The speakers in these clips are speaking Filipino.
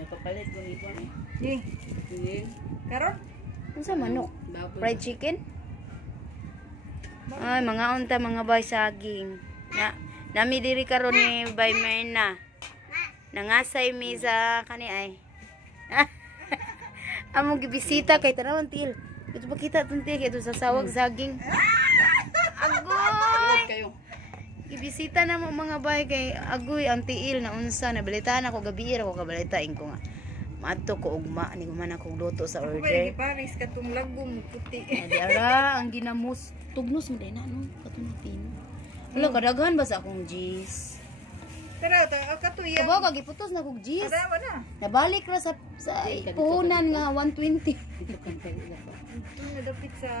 Napapalit ko ni Juan. Ni. Hindi. Karon? Unsa manok? Baboy. Fried chicken? Ay, mga unta, mga bay saging. Nami diri karon ni Bay Merna. Nangasay mi sa kani ay. Amo gibisita kay tanawan til. Ito ba kita tunti kay ito sa sawag saging. Agoy! Kayo. Gibisita na mo mga bay kay agoy ang tiil na unsa nabalitaan ako gabi ra ko kabalitain ko nga. Mato ko ugma ni man akong luto sa Ako ba order. Paris katong lagom puti. Adi ara ang ginamos tugnos mo din na no katong tino. Wala kadaghan ba sa akong jeans? Tara, katuya. Kabaw ka giputos na kog jeans. Tara na. Nabalik ra sa puhunan nga 120. Ito kan kayo dapat. Ito na dapit sa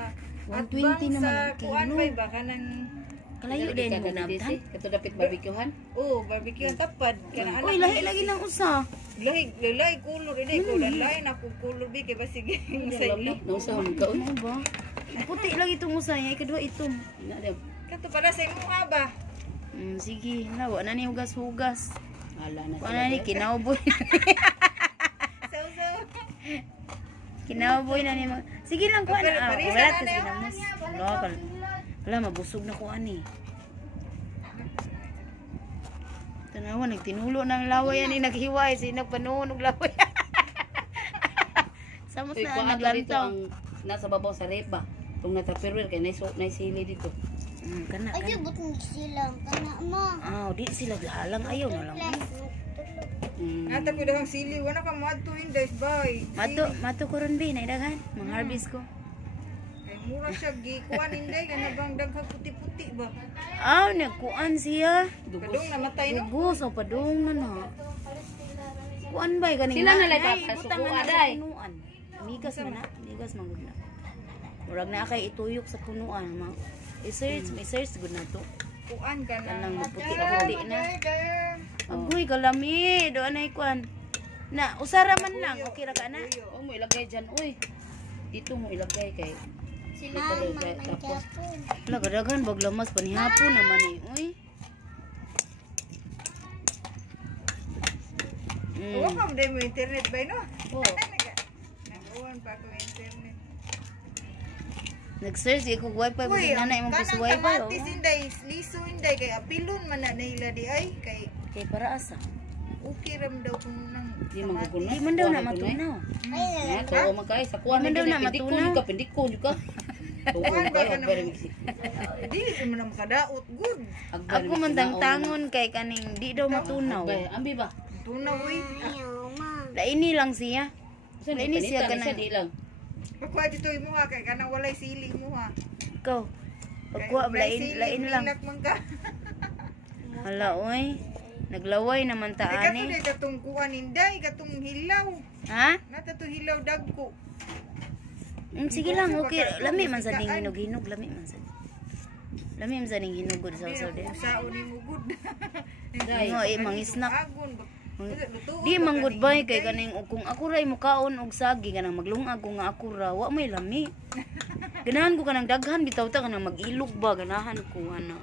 120 naman sa ang kuan kilo. bay ba kanang Kalayo din mo nabtan. Ito dapat barbecuehan. oh, barbecue ang tapad kana Uy, lahi lagi lang usa. lahi kulor ini ko lahi na ko kulor bi kay basig sa ilo. Nausahon ka Ano ba? Ang puti lagi itong usay, ay kadua itom. Ina dem. Kato para sa imo ba? Sige, nawa na ni hugas-hugas. Ala na Wala ni kinauboy. So. Kinauboy na ni mga. Sige lang ko Pero na. parisa Wala na tas na yun. ginamos. Wala mabusog na ko ani. Tanawa nagtinulo ng laway ani naghiway si nagpanuon og laway. Samos Uy, na kuha dito naglantaw. ang nasa babaw sa repa. Itong nataperwer kay naisili dito. Kana Ay, kana. butong silang kana mo. Di sila halang ayaw na lang. Ata ko dahang sili wala ka moadto indes bay. Mato ko ron bi na idaghan mga harvest ko. Kay mura siya gikuan inday kana bang daghang puti-puti ba. Nagkuan siya. Kadong namatay no. Dugos o padung na. Kuan bay kaning Sila na lang Ay, kasukuan, butang na day. sa punuan. Migas man na, migas man gud na. Murag na kay ituyok sa punuan, may search gud na to. Kuan ka na. Kanang maputi-puti na. Agoy kalami, do anay kuan. Na usara man lang, okay ra ka na. Oh, mo ilagay dyan. Uy. Dito mo ilagay kay. Sila Tapos. Wala kadaghan bag lamas panihapon naman eh. Uy. Wa ka mo internet bay no. Oh. Nag-uwan pa ko internet. Nag-search ko wifi ba Uy, sa nanay mo kanang sa wifi oh. kamatis inday, liso inday kay apilon man na nila di ay kay Kay para asa. okay ram daw kung nang Di man kamatis. kukunay. Di man daw na matunaw. Ya, tuwa magkay sa kuan Di man daw na matunaw. Pindiko ka. Tuwa Kuan ba magkay ka ang na? very mixi. Dili pa man makadaot good. Ako man tangon kay kaning di daw matunaw. Ambi ba? Tunaw uy. Ayaw, ma. Laini lang siya. Sa Laini siya kanang kanang di lang. Pagkuha dito mo ha kay kanang walay sili mo ha. ikaw. Pagkuha lain lang. Binak man ka. Hala oy. Naglaway naman ta Ay kato ani. day katong kuan inday katong hilaw. Ha? Nata to hilaw dagko. Sige lang, okay. Lami man sa ning hinog-hinog, lami man sa. Lami man sa ning hinugod sa usaw din. Sao ni mo good. Mo mangisnak. Agon ba. Di man goodbye kay kaning kung ako ray mukaon og sagi kanang maglungag ko nga ako ra wa may lami. Ganahan ko kanang daghan bitaw ta kanang mag-ilog ba ganahan ko ana.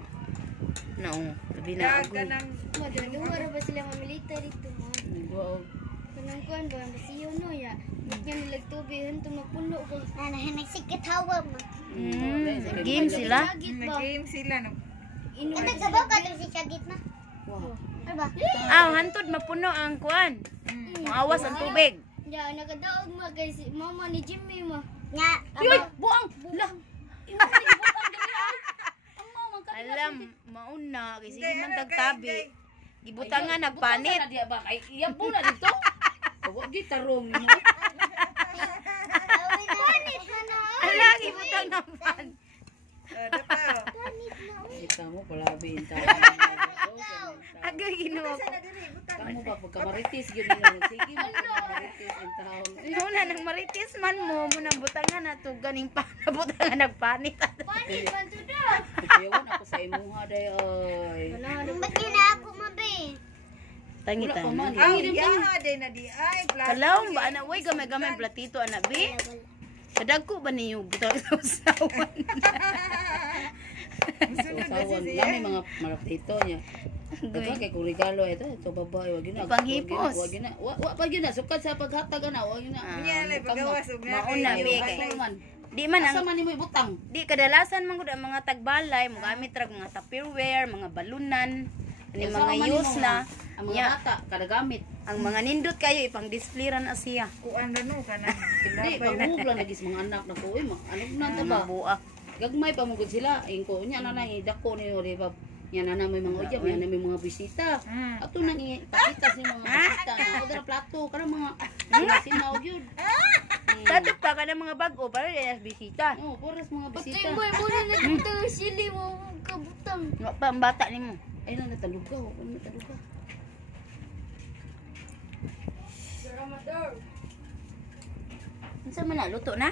Nao, labi na ako. Kanang Madulungar ba sila mamilita dito mo? Nagduwa og Kanang kuan ba ang basiyo no ya. Nga nilag tubig hantong mapuno ko. Nagsikit hawa mo. Game sila. Sagit ba? nag-game sila no. Inom nagsabaw ka dun si Sagit na. wow. Ano ba? Hantod mapuno ang kuan. Maawas ang tubig. Ya, nagadaog mo kay si mama ni Jimmy mo. Nga, Yoy, buang. La. Alam, mauna kay sige Hindi, man ano, tagtabi. kay- Gibutangan nagpanit. Di ba kay iya po na dito. Wa gitarong mo. panit ka na. Ala, gibutang ng pan. Dapaw. Ika mo palabi ta. Agay ginawa ko. Kamu ba pagkamaritis gyud ni sige mo kamaritis in town. Una nang maritis man mo nang butangan na to ganing pa butangan nagpanit. Panit man to da. Kuyawan ako sa imuha day ay. Ba't na ako mabe? Tangi Wala pa man. tangi. Aw, yaha day na di ay plastic. Kalawang ba ana way gamay-gamay platito ana bi? Kadagko ba niyo butang sa usawan? Sunod na Usawan si lang may mga marapito niya. Daga kay kung regalo ito babae wag gina. Ipanghipos. Wag gina. Wa pa gina sukat sa paghatag na wag gina. Unya lay pagawas ug Mauna, kay- Bi, kay- Di man Asa ang man nimo ibutang? di kadalasan man gud ang mga tagbalay mo gamit ra mga tupperware, mga balunan, ani Asa mga man nimo use na. ang mga Nya, bata kada gamit. ang mga nindot kayo ipang display ra na siya. kuan ra no kana. Di pagbuhog lang lagi sa mga anak na ko ano na ta ba? Mga buak. Gagmay pa mo gud sila. Ingko nya na nang dako ni di ba? Yan na may mga uyab, yan na may mga bisita. Ato nang ipakita sa mga bisita. Ako dara plato kana mga sinaw yun. Tatok pa ka ng mga bago para yung bisita. Oh, puras mga Pati bisita. mo na nagtang sili mo kabutang. Wa pa ang bata nimo. Ay na natalugaw, ako natalugaw. Unsa man na luto na?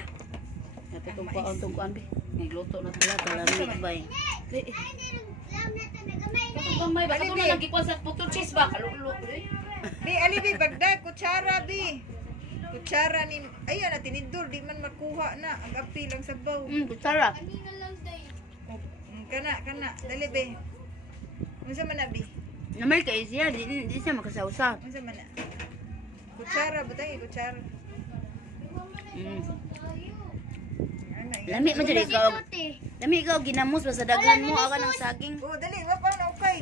Natutong pa ang tungkuan be. Nagluto na Wala ka lamig ba eh. Kamay ba kato na nagikuan sa putol cheese ba? Kalulo. Bi ali bi bagdag kutsara bi. Kutsara ni ayan na tinidor di man makuha na ang api lang sabaw. Kutsara. Kanina lang day. Kana dali be. Unsa man na bi? Namal kay siya, di siya makasawsaw. Unsa man na? Kutsara butang kutsara. Ana. Lami man jud ikaw. Lami ikaw ginamos ba sa daghan mo akan ng saging. Oh dali wa pa na okay.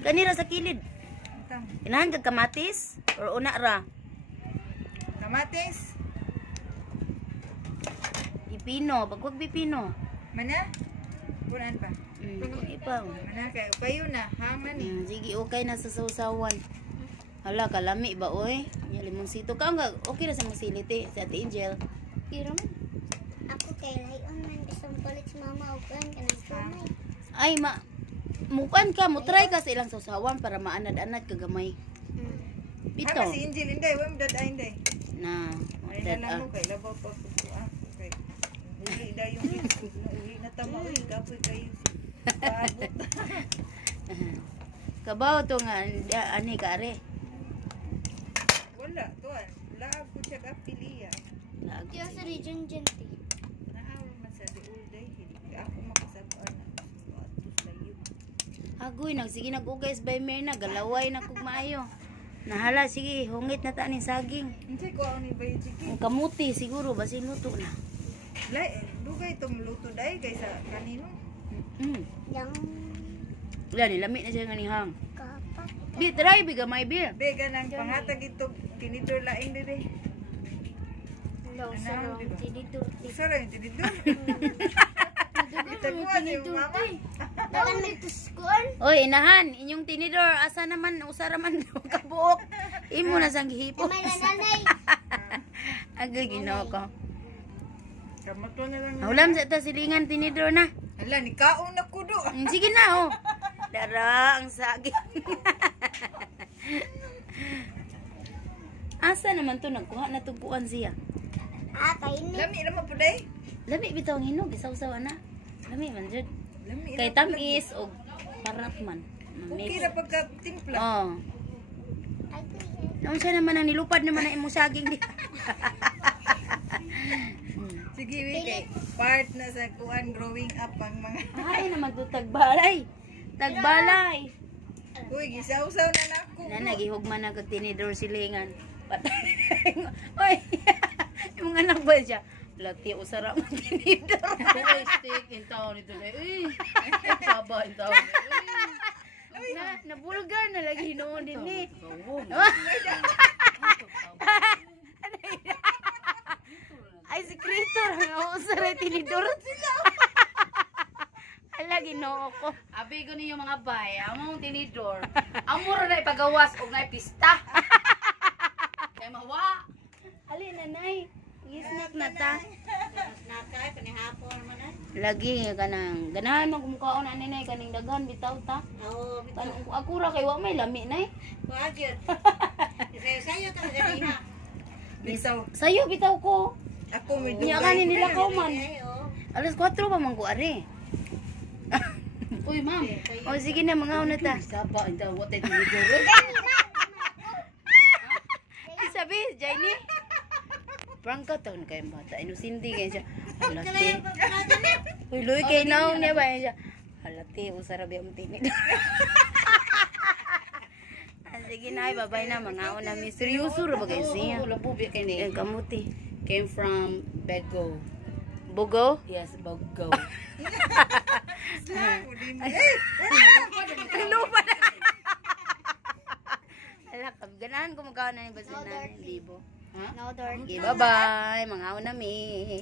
Kanira sa kilid. Tang. Inahan kag kamatis or una ra. Kamatis. Pipino, bagwag pipino. Mana? Kunan pa. Ipaw. Mana kay payo na haman ni. Sige, okay na sa sausawan. Hala, kalami ba oy? Nya limonsito ka nga okay na sa masiliti sa Ate Angel. Ira man. Ako kay layon man isang palit si mama og kan kanang sumay. Ay mukan ka, mo try ka sa ilang sausawan para maanad-anad kagamay. Bito. Ano si Angel inday, wa mo dad inday. Na, Ay na lang mo kay labaw pa ko. Okay. Uli da yung uli na tama uli kapoy kayo. Paabot. Kabaw to nga ani ka are. Wala tuan. Laag ko siya kapiliya. Diya sa region gente. Naawa man sa di ulday hindi ako makasabuan na. Atus layo. Agoy sige nag-ugays by Merna, galaway na kog maayo. Nahala sige, hungit na ta ni saging. Hindi ko ang ibay chiki. Ang kamuti siguro basin luto na. Lay, dugay itong luto dahil kaysa kanino. Yang Wala ni lami na siya nga ni hang. kapat. Bi try biga may beer. Bega ng pangatag ito, tinidor laing bebe. Law sa Ano, rong diba? tinidor. Usara yung tinidor. Itaguan yung mama. Dakan may tuskol. Oy, inahan, inyong tinidor asa naman usara man kabuok. Imo na sang gihipos. May nanay. Agoy Ginoo ko. Kamato na lang. Ulam sa ta silingan tinidor na. Hala, ni kaon na kudo. Sige na oh. Dara ang saging. Asa naman to nagkuha na tubuan siya. Kainin. Lami naman po day. Lami bitaw ang hinog isaw-saw na. Lami man jud. Lami Kay tamis og parat man. Okay na pagka-timpla. Oh. Naon siya naman ang nilupad naman ang imong saging di. Sige, we kay part na sa kuan growing up ang mga. Ay naman to tagbalay. Tagbalay. Uy, gisaw-saw na nako. Na nagihugman na kag tinidor silingan. Patay. Oy. Yung anak ba siya? Lati usara mo tinidor. Tuloy steak in town ito na. Saba in town. Nabulgar na lagi noon din ni. Ay sekreto nga usara tinidor. Ala Ginoo ko. Abi ko ninyo mga bay, among tinidor. Amor na ipagawas og na pista. Kay mawa. Ali nanay. Snack na ta. Nakay panihapon man ay. Lagi kanang ganahan man kumukaon ani nay kaning daghan bitaw ta. Oo, Kanang ako ra kay wa may lami nay. wajud. Sayo ta ganina. Bisaw. Sayo bitaw ko. Ako may Nya dugay. kanin nila kauman. Alas 4 pa man ko ari. Uy, ma'am. O sige na mga una ta. Saba in town, what ay tinidor. Sabi, Jaini. Prangka taon kay bata. Inusindi kay siya. Halati. Uy, luy kay naong niya ba siya. Halati, usara ba yung tinid. sige na, babay na, mga una mi. Seryoso ra ba kayo siya? Oo, labubi kay ni. Ang kamuti. Came from Bedgo. Bugo? Yes, Bedgo. Slang, udi mo. Ang lupa na. Ala, ganahan ko magkaon na ni Basina. Libo. Ha? No, Dork. Okay, bye-bye. Mga una mi.